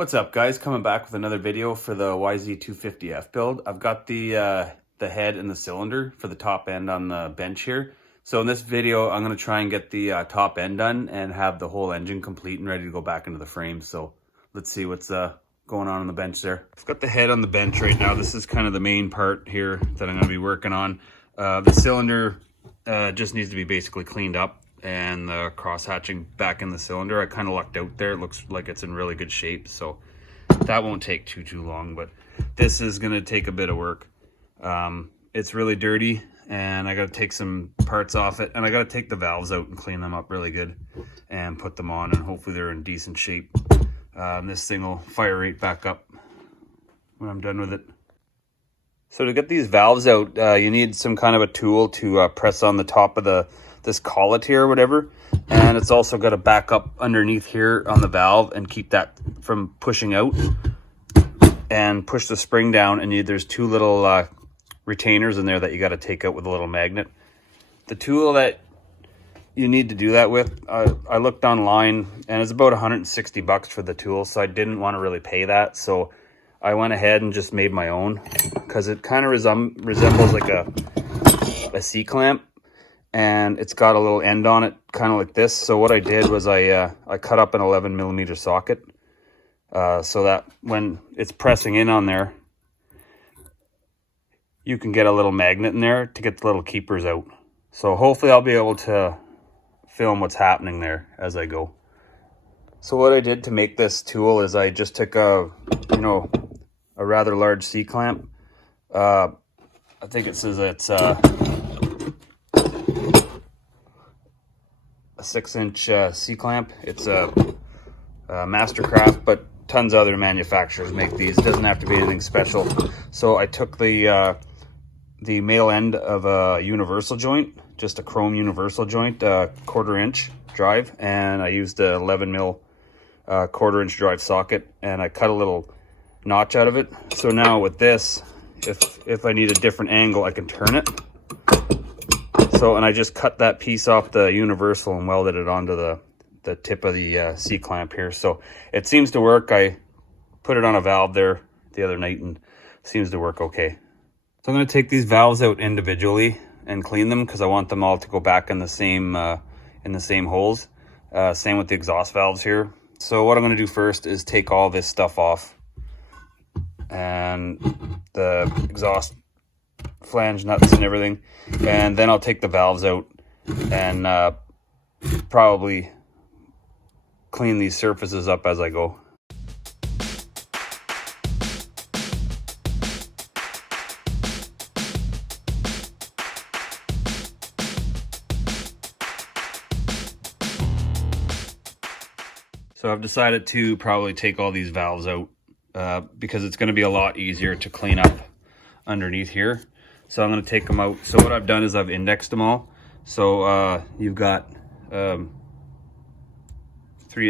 What's up, guys? Coming back with another video for the YZ250F build. I've got the head and the cylinder for the top end on the bench here. So in this video, I'm going to try and get the top end done and have the whole engine complete and ready to go back into the frame. So let's see what's going on the bench there. I've got the head on the bench right now. This is kind of the main part here that I'm going to be working on. The cylinder just needs to be basically cleaned up, and the cross hatching back in the cylinder. I kind of lucked out there. It looks like it's in really good shape, so that won't take too long, but this is going to take a bit of work. It's really dirty, and I got to take some parts off it, and I got to take the valves out and clean them up really good and put them on, and hopefully they're in decent shape. This thing will fire right back up when I'm done with it. So to get these valves out, you need some kind of a tool to press on the top of this collet here or whatever, and it's also got to back up underneath here on the valve and keep that from pushing out, and push the spring down, and there's two little retainers in there that you got to take out with a little magnet. The tool that you need to do that with, I looked online and it's about 160 bucks for the tool, so I didn't want to really pay that, so I went ahead and just made my own, because it kind of resembles like a C-clamp, and it's got a little end on it, kind of like this. So what I did was I cut up an 11mm socket, so that when it's pressing in on there, you can get a little magnet in there to get the little keepers out. So hopefully I'll be able to film what's happening there as I go. So what I did to make this tool is I just took a rather large C-clamp. I think it says it's a 6-inch C-clamp. It's a Mastercraft, but tons of other manufacturers make these. It doesn't have to be anything special. So I took the male end of a universal joint, just a chrome universal joint, 1/4 inch drive, and I used a 11mm 1/4 inch drive socket, and I cut a little notch out of it. So now with this, if I need a different angle, I can turn it. So, and I just cut that piece off the universal and welded it onto the tip of the C-clamp here. So it seems to work. I put it on a valve there the other night and it seems to work okay. So I'm going to take these valves out individually and clean them, because I want them all to go back in the same holes. Same with the exhaust valves here. So what I'm going to do first is take all this stuff off, and the exhaust flange nuts and everything, and then I'll take the valves out and probably clean these surfaces up as I go. So I've decided to probably take all these valves out because it's going to be a lot easier to clean up underneath here. So I'm going to take them out. So what I've done is I've indexed them all. So you've got 3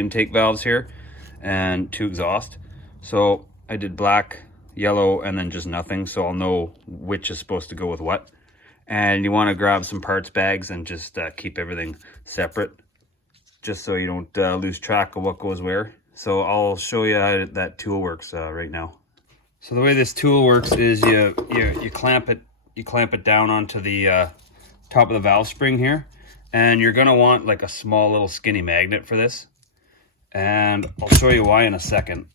intake valves here and 2 exhaust. So I did black, yellow, and then just nothing, so I'll know which is supposed to go with what. And you want to grab some parts bags and just keep everything separate, just so you don't lose track of what goes where. So I'll show you how that tool works right now. So the way this tool works is you clamp it down onto the top of the valve spring here, and you're gonna want like a small little skinny magnet for this, and I'll show you why in a second.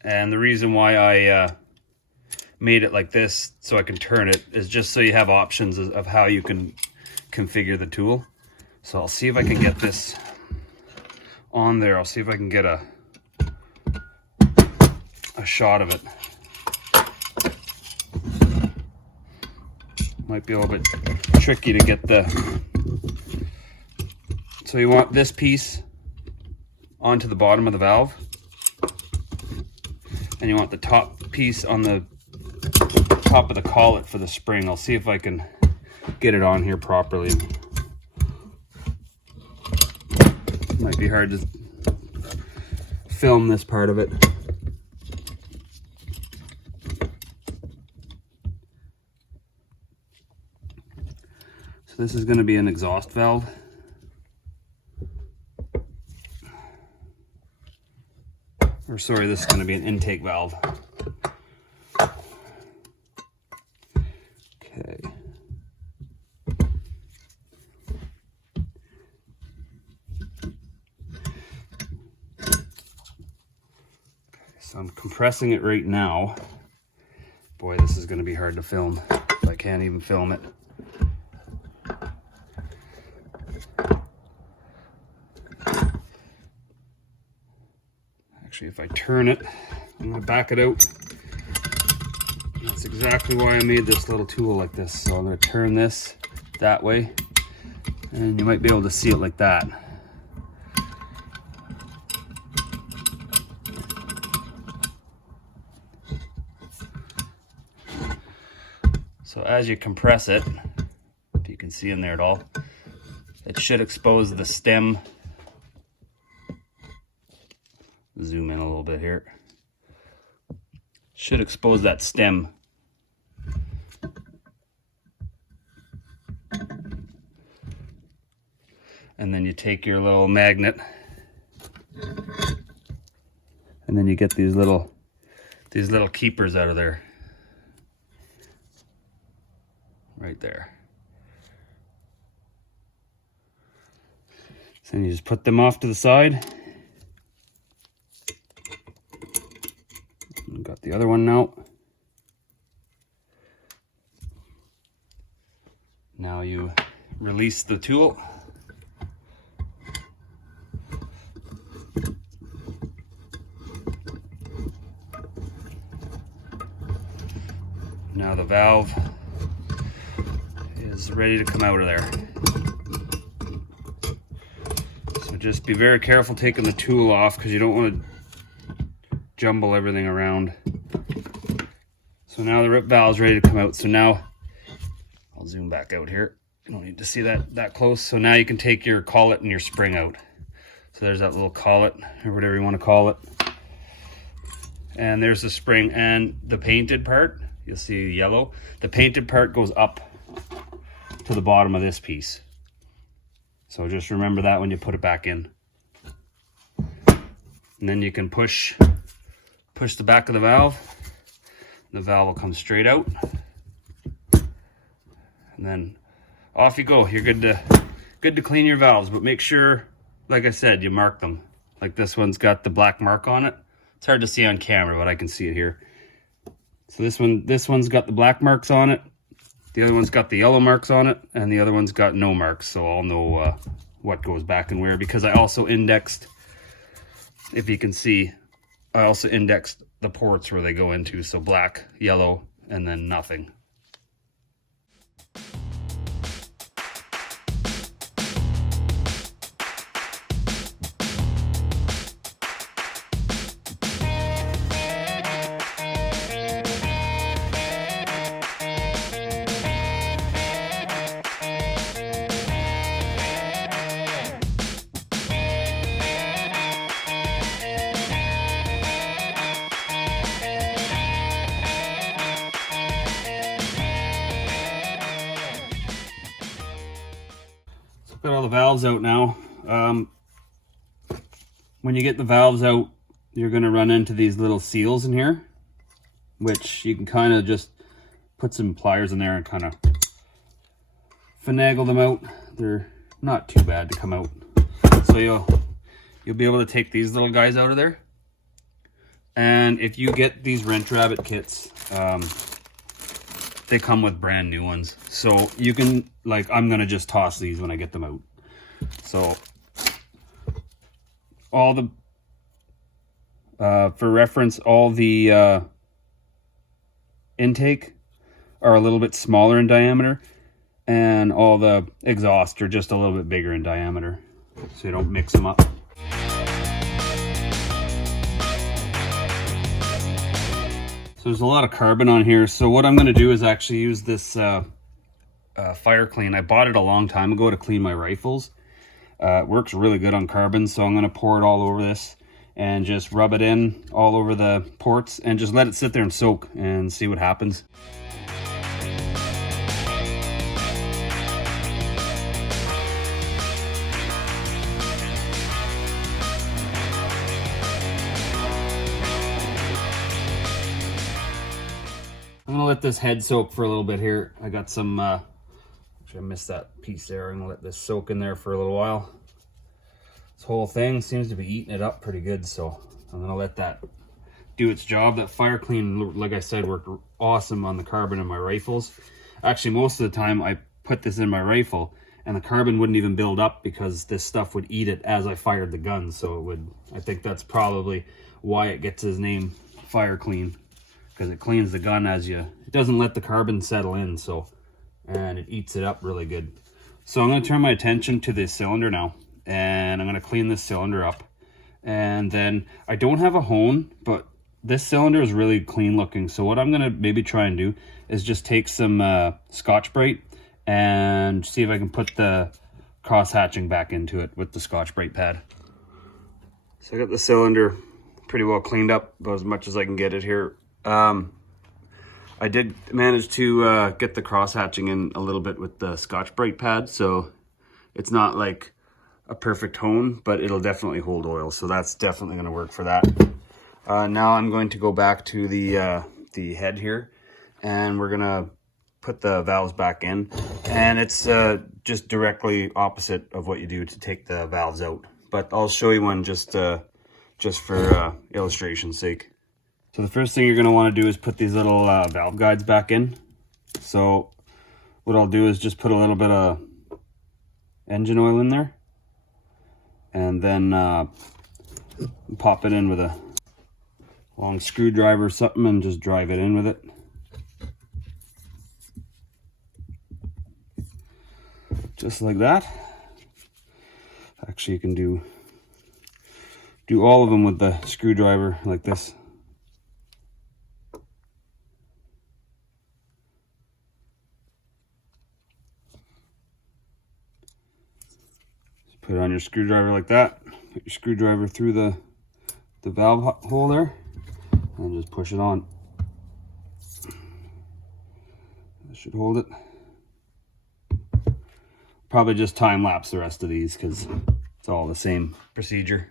And the reason why I made it like this so I can turn it is just so you have options of how you can configure the tool. So I'll see if I can get this on there. I'll see if I can get a shot of it. Might be a little bit tricky to get so you want this piece onto the bottom of the valve, and you want the top piece on the top of the collet for the spring. I'll see if I can get it on here properly. Might be hard to film this part of it. So this is going to be an exhaust valve. or sorry, this is going to be an intake valve. Okay. So I'm compressing it right now. Boy, this is going to be hard to film if I can't even film it. Actually, if I turn it, I'm going to back it out. That's exactly why I made this little tool like this. So I'm going to turn this that way, and you might be able to see it like that. So as you compress it, if you can see in there at all, it should expose the stem. Zoom in a little bit here. Should expose that stem. And then you take your little magnet, and then you get these little keepers out of there. Right there. So then you just put them off to the side. Got the other one now. Now you release the tool. Now the valve is ready to come out of there. So just be very careful taking the tool off, because you don't want to jumble everything around. So now the rip valve's ready to come out. So now I'll zoom back out here. You don't need to see that close. So now you can take your collet and your spring out. So there's that little collet, or whatever you want to call it. And there's the spring, and the painted part, you'll see yellow. The painted part goes up to the bottom of this piece. So just remember that when you put it back in. And then you can push the back of the valve. The valve will come straight out. And then off you go. You're good to clean your valves, but make sure, like I said, you mark them. Like this one's got the black mark on it. It's hard to see on camera, but I can see it here. So this one's got the black marks on it. The other one's got the yellow marks on it, and the other one's got no marks. So I'll know what goes back and where, because I also indexed, if you can see, I also indexed the ports where they go into. So black, yellow, and then nothing. Got all the valves out now. When you get the valves out, you're going to run into these little seals in here, which you can kind of just put some pliers in there and kind of finagle them out. They're not too bad to come out. So you'll be able to take these little guys out of there. And if you get these Wrench Rabbit kits, they come with brand new ones. So you can, like, I'm going to just toss these when I get them out. So all the, for reference, all the intake are a little bit smaller in diameter, and all the exhaust are just a little bit bigger in diameter, so you don't mix them up. So there's a lot of carbon on here. So what I'm going to do is actually use this fire clean. I bought it a long time ago to clean my rifles. It works really good on carbon, so I'm going to pour it all over this and just rub it in all over the ports and just let it sit there and soak and see what happens. I'm gonna let this head soak for a little bit here. I got some, actually I missed that piece there. I'm gonna let this soak in there for a little while. This whole thing seems to be eating it up pretty good, so I'm gonna let that do its job. That fire clean, like I said, worked awesome on the carbon in my rifles. Actually, most of the time I put this in my rifle and the carbon wouldn't even build up because this stuff would eat it as I fired the gun. So it would, I think that's probably why it gets its name fire clean, because it cleans the gun as you, it doesn't let the carbon settle in, so, and it eats it up really good. So I'm going to turn my attention to this cylinder now, and I'm going to clean this cylinder up. And then I don't have a hone, but this cylinder is really clean looking. So what I'm going to maybe try and do is just take some Scotch-Brite and see if I can put the cross hatching back into it with the Scotch-Brite pad. So I got the cylinder pretty well cleaned up, about as much as I can get it here. I did manage to get the cross hatching in a little bit with the Scotch-Brite pad, so it's not like a perfect hone, but it'll definitely hold oil, so that's definitely going to work for that. Now I'm going to go back to the head here, and we're gonna put the valves back in, and it's just directly opposite of what you do to take the valves out, but I'll show you one just for illustration's sake. So the first thing you're going to want to do is put these little valve guides back in. So what I'll do is just put a little bit of engine oil in there, and then pop it in with a long screwdriver or something and just drive it in with it. Just like that. Actually, you can do all of them with the screwdriver like this. Just put it on your screwdriver like that. Put your screwdriver through the valve hole there, and just push it on. That should hold it. Probably just time lapse the rest of these because it's all the same procedure.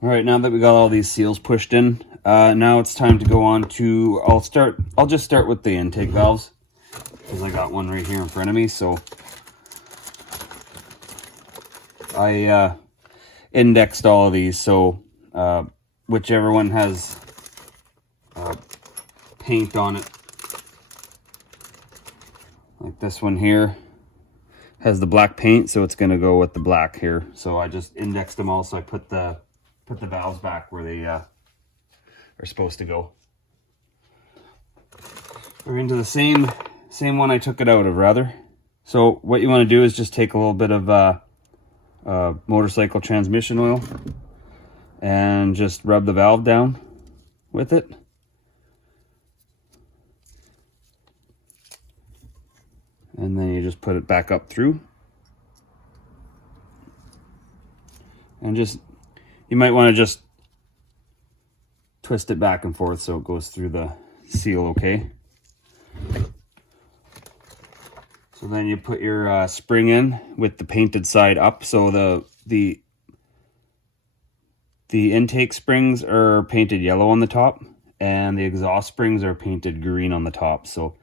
All right, now that we got all these seals pushed in, now it's time to go on to, I'll just start with the intake valves, because I got one right here in front of me. So I indexed all of these, so whichever one has paint on it, like this one here has the black paint, so it's going to go with the black here. So I just indexed them all, so I put the valves back where they are supposed to go. We're into the same one I took it out of, rather. So what you want to do is just take a little bit of motorcycle transmission oil and just rub the valve down with it. And then you just put it back up through. And you might want to just twist it back and forth so it goes through the seal okay. So then you put your spring in with the painted side up. So the intake springs are painted yellow on the top, and the exhaust springs are painted green on the top. So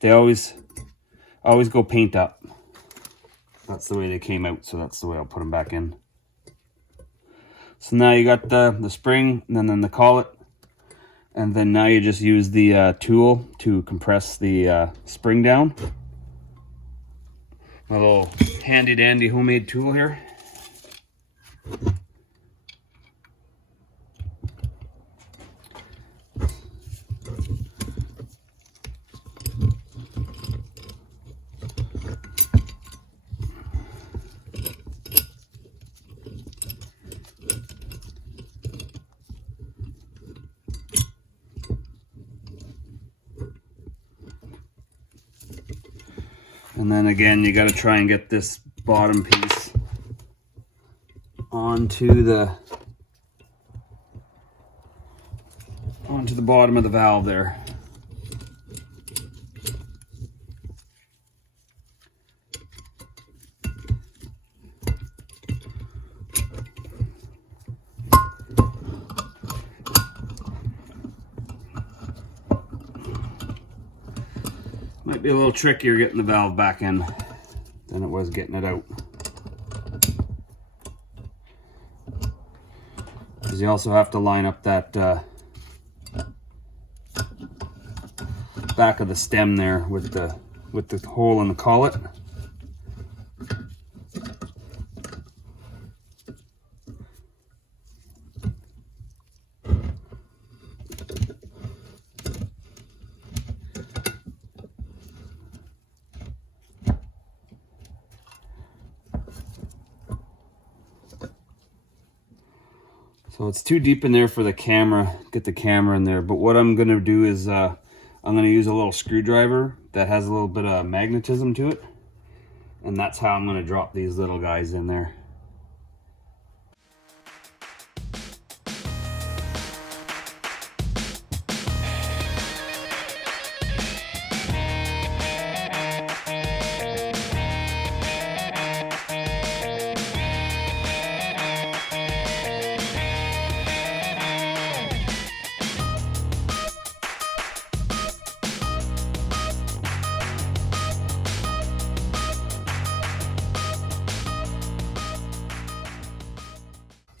they always go paint up. That's the way they came out, so that's the way I'll put them back in. So now you got the spring, and then the collet, and then now you just use the tool to compress the spring down. My little handy dandy homemade tool here. And then again, you got to try and get this bottom piece onto the bottom of the valve there. Might be a little trickier getting the valve back in than it was getting it out. Because you also have to line up that back of the stem there with the hole in the collet. So it's too deep in there for the camera, get the camera in there. But what I'm going to do is I'm going to use a little screwdriver that has a little bit of magnetism to it. And that's how I'm going to drop these little guys in there.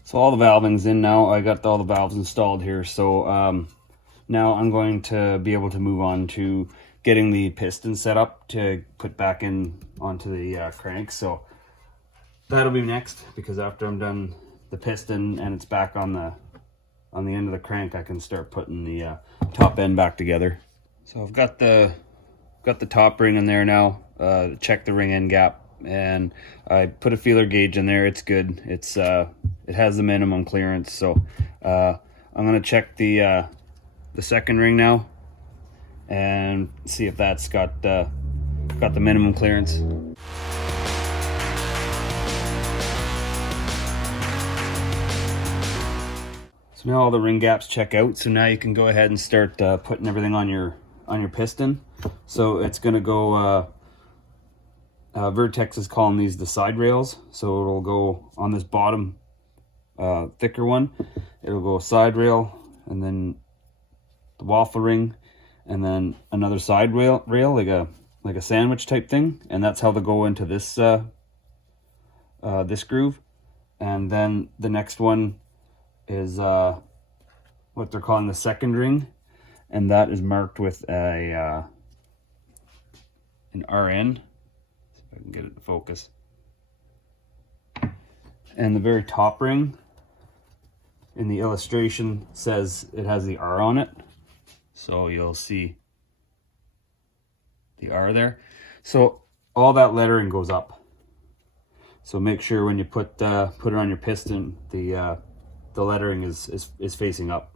So all the valving's in now. I got all the valves installed here. So now I'm going to be able to move on to getting the piston set up to put back in onto the crank. So that'll be next, because after I'm done the piston and it's back on the end of the crank, I can start putting the top end back together. So I've got the top ring in there now. Check the ring end gap, and I put a feeler gauge in there. It's good. It has the minimum clearance. So I'm gonna check the second ring now and see if that's got the minimum clearance. So now all the ring gaps check out. So now you can go ahead and start putting everything on your piston. So it's gonna go. Vertex is calling these the side rails. So it'll go on this bottom thicker one. It'll go side rail, and then the waffle ring, and then another side rail like a sandwich type thing, and that's how they go into this this groove. And then the next one is what they're calling the second ring, and that is marked with an RN. See if I can get it to focus. And the very top ring in the illustration says it has the R on it. So you'll see the R there. So all that lettering goes up. So make sure when you put it on your piston, the lettering is facing up.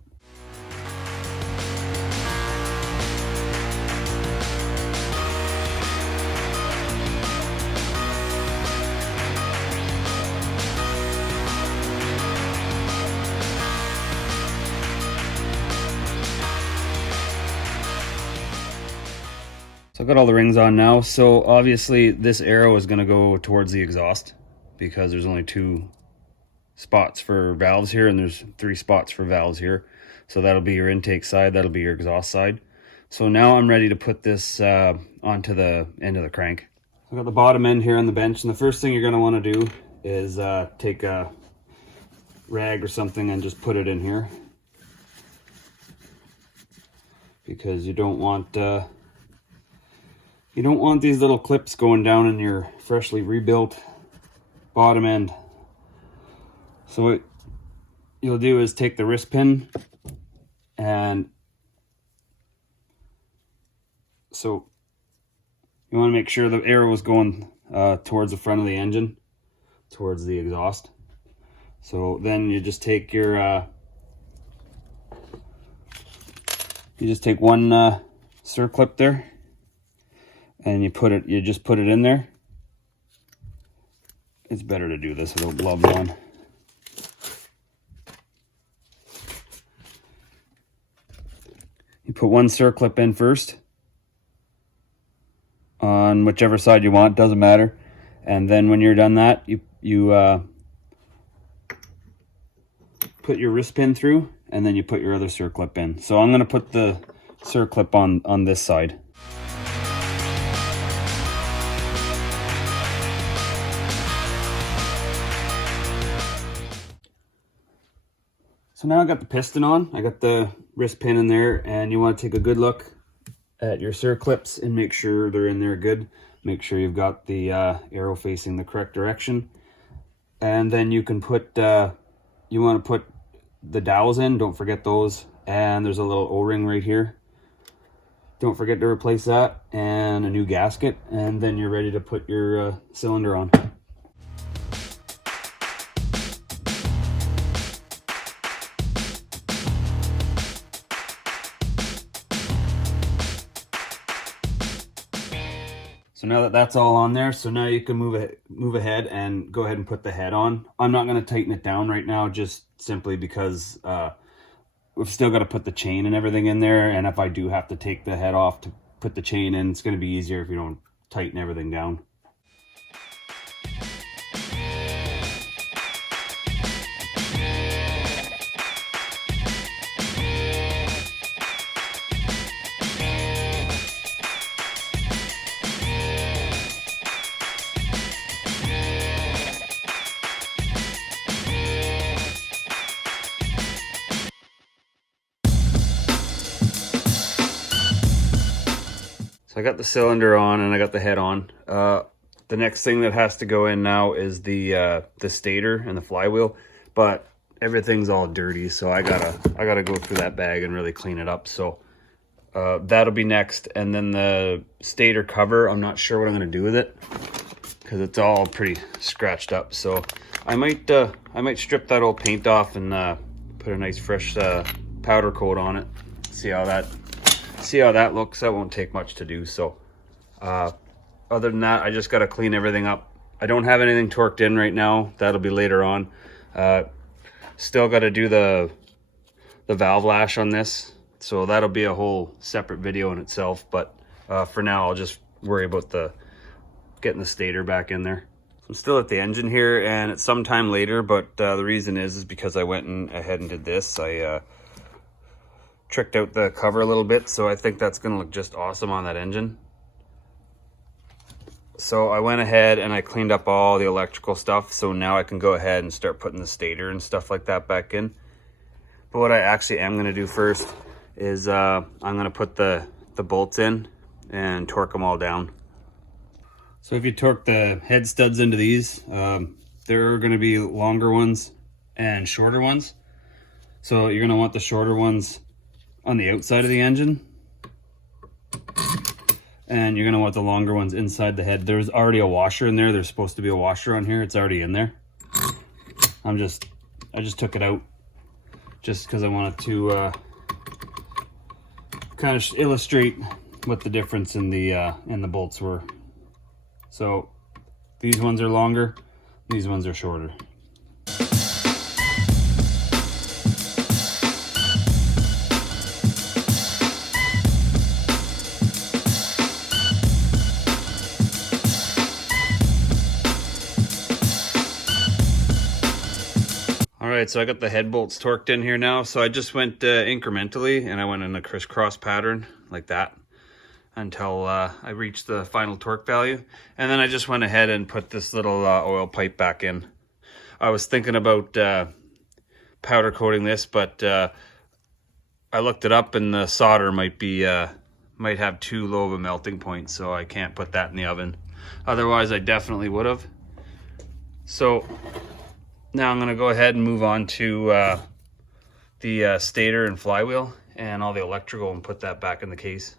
So I've got all the rings on now. So obviously this arrow is going to go towards the exhaust, because there's only 2 spots for valves here, and there's 3 spots for valves here. So that'll be your intake side, that'll be your exhaust side. So now I'm ready to put this onto the end of the crank. I've got the bottom end here on the bench, and the first thing you're going to want to do is take a rag or something and just put it in here, because you don't want these little clips going down in your freshly rebuilt bottom end. So what you'll do is take the wrist pin, and so you want to make sure the arrow is going towards the front of the engine, towards the exhaust. So then you just take your one circlip there, and you just put it in there. It's better to do this without gloves on. You put one circlip in first on whichever side you want, doesn't matter. And then when you're done that, you put your wrist pin through, and then you put your other circlip in. So I'm going to put the circlip on this side. So now I got the piston on. I got the wrist pin in there, and you want to take a good look at your circlips and make sure they're in there good. Make sure you've got the arrow facing the correct direction. And then you can put, you want to put the dowels in, don't forget those. And there's a little O-ring right here. Don't forget to replace that, and a new gasket, and then you're ready to put your cylinder on. So now that that's all on there, so now you can move ahead and go ahead and put the head on. I'm not going to tighten it down right now, just simply because we've still got to put the chain and everything in there. And if I do have to take the head off to put the chain in, it's going to be easier if you don't tighten everything down. So I got the cylinder on and I got the head on. The next thing that has to go in now is the stator and the flywheel, but everything's all dirty, so I gotta go through that bag and really clean it up. So that'll be next, and then the stator cover, I'm not sure what I'm gonna do with it because it's all pretty scratched up. So I might strip that old paint off and put a nice fresh powder coat on it. See how that looks. That won't take much to do. So other than that, I just got to clean everything up. I don't have anything torqued in right now. That'll be later on. Still got to do the valve lash on this, so that'll be a whole separate video in itself. But for now, I'll just worry about getting the stator back in there. I'm still at the engine here, and it's sometime later, but the reason is because I went ahead and did this. I tricked out the cover a little bit, so I think that's gonna look just awesome on that engine. So I went ahead and I cleaned up all the electrical stuff, so now I can go ahead and start putting the stator and stuff like that back in. But what I actually am gonna do first is I'm gonna put the bolts in and torque them all down. So if you torque the head studs into these, there are gonna be longer ones and shorter ones. So you're gonna want the shorter ones on the outside of the engine, and you're going to want the longer ones inside the head. There's already a washer in there. There's supposed to be a washer on here. It's already in there. I just took it out just because I wanted to kind of illustrate what the difference in the bolts were. So these ones are longer, these ones are shorter. Alright, so I got the head bolts torqued in here now. So I just went incrementally, and I went in a crisscross pattern like that until I reached the final torque value. And then I just went ahead and put this little oil pipe back in. I was thinking about powder coating this, but I looked it up and the solder might have too low of a melting point, so I can't put that in the oven. Otherwise, I definitely would have. So now I'm going to go ahead and move on to the stator and flywheel and all the electrical and put that back in the case.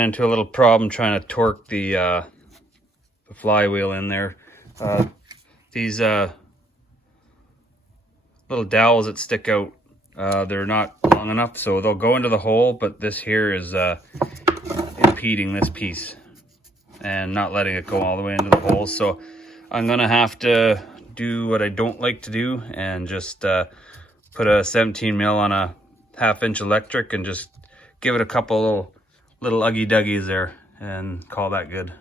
Into a little problem trying to torque the flywheel in there. These little dowels that stick out, they're not long enough, so they'll go into the hole, but this here is impeding this piece and not letting it go all the way into the hole. So I'm gonna have to do what I don't like to do and just put a 17 mil on a 1/2 inch electric and just give it a couple little uggy duggies there and call that good.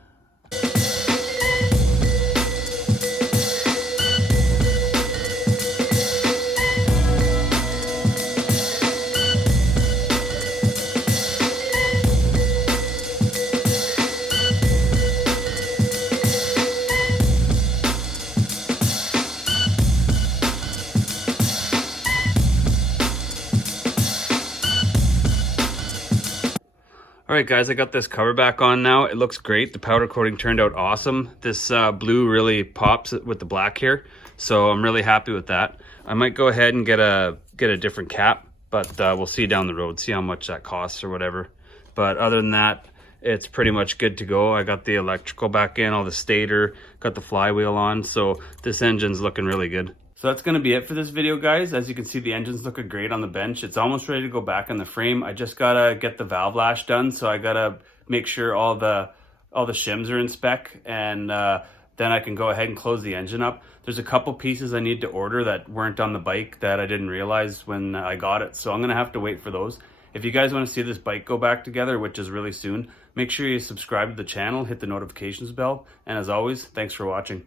All right, guys, I got this cover back on now. It looks great. The powder coating turned out awesome. This blue really pops with the black here, so I'm really happy with that. I might go ahead and get a different cap, but we'll see down the road, see how much that costs or whatever. But other than that, it's pretty much good to go. I got the electrical back in, all the stator, got the flywheel on, so this engine's looking really good. So that's going to be it for this video, guys. As you can see, the engine's looking great on the bench. It's almost ready to go back on the frame. I just got to get the valve lash done, so I got to make sure all the shims are in spec, and then I can go ahead and close the engine up. There's a couple pieces I need to order that weren't on the bike that I didn't realize when I got it, so I'm going to have to wait for those. If you guys want to see this bike go back together, which is really soon, make sure you subscribe to the channel, hit the notifications bell, and as always, thanks for watching.